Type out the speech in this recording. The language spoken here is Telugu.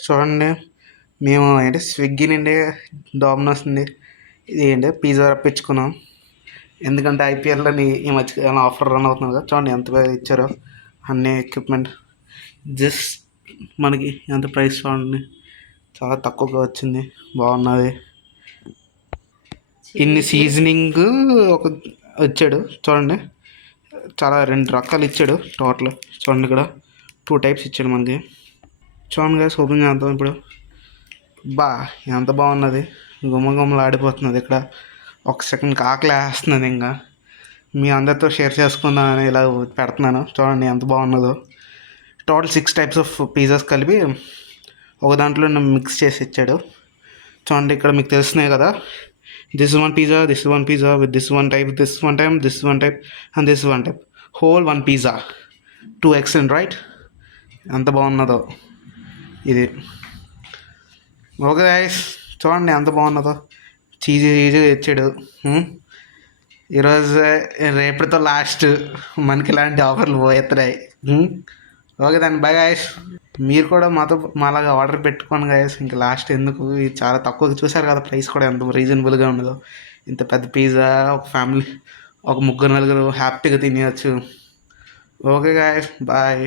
చూడండి, మేము ఏంటి స్విగ్గీ నుండి డామినోస్ నుండి ఇది ఏంటి పిజ్జా రప్పించుకున్నాం. ఎందుకంటే ఐపీఎల్లోని ఈ మధ్య ఆఫర్ రన్ అవుతుంది కదా. చూడండి ఎంత బాగా ఇచ్చారో అన్ని ఎక్విప్మెంట్. జస్ట్ మనకి ఎంత ప్రైస్ చూడండి, చాలా తక్కువగా వచ్చింది, బాగున్నది. ఇన్ని సీజనింగ్ ఒక ఇచ్చాడు చూడండి, చాలా 2 రకాలు ఇచ్చాడు టోటల్. చూడండి ఇక్కడ 2 టైప్స్ ఇచ్చాడు మనకి. చూడండి గాయస్, ఓపెన్ చేద్దాం ఇప్పుడు. ఎంత బాగున్నది, గుమ్మగుమ్మలు ఆడిపోతున్నది. ఇక్కడ ఒక సెకండ్కి ఆకలి వేస్తున్నది. ఇంకా మీ అందరితో షేర్ చేసుకుందామని ఇలా పెడుతున్నాను. చూడండి ఎంత బాగున్నదో. టోటల్ 6 టైప్స్ ఆఫ్ పిజ్జాస్ కలిపి ఒక దాంట్లో మిక్స్ చేసి ఇచ్చాడు. చూడండి ఇక్కడ మీకు తెలుస్తున్నాయి కదా, this one pizza, this one pizza with this one type, this one type, this one type and this one type, whole 1 pizza 2x right. ఎంత బాగున్నదో ఇది. ఓకే గైస్, చూడండి ఎంత బాగున్నదో. చీజీగా ఇచ్చాడు. ఈరోజు రేపటితో లాస్ట్, మనకి ఇలాంటి ఆఫర్లు పోతున్నాయి. ఓకే దాన్ని బాయ్ గైస్. మీరు కూడా మాలాగా ఆర్డర్ పెట్టుకోండి గైస్. ఇంకా లాస్ట్ ఎందుకు, ఇది చాలా తక్కువ. చూసారు కదా ప్రైస్ కూడా ఎంత రీజనబుల్గా ఉండదో. ఇంత పెద్ద పిజ్జా ఒక ఫ్యామిలీ, ఒక 3-4 హ్యాపీగా తినేయచ్చు. Okay guys, bye.